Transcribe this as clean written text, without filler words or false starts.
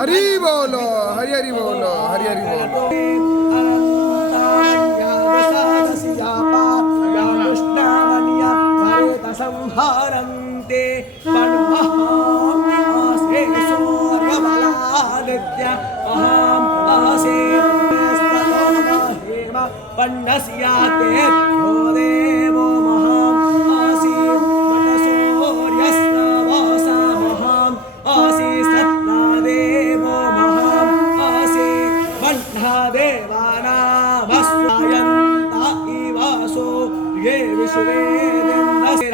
हरि बोलो, हरि हरि बोलो, हरि हरि बोलो। संहारन्ते पन्महासे सूर्यबलादित्य अहम् आसे हेम पन्नस्याते ओ देवो महाम् आसीत् सूर्यस्रवसा महाम् आसीत् सत्तादेवो महाम् आसीत् बन्धादेवानामस्वायन्त इवासो ये विश्वेदेन्द्रस्य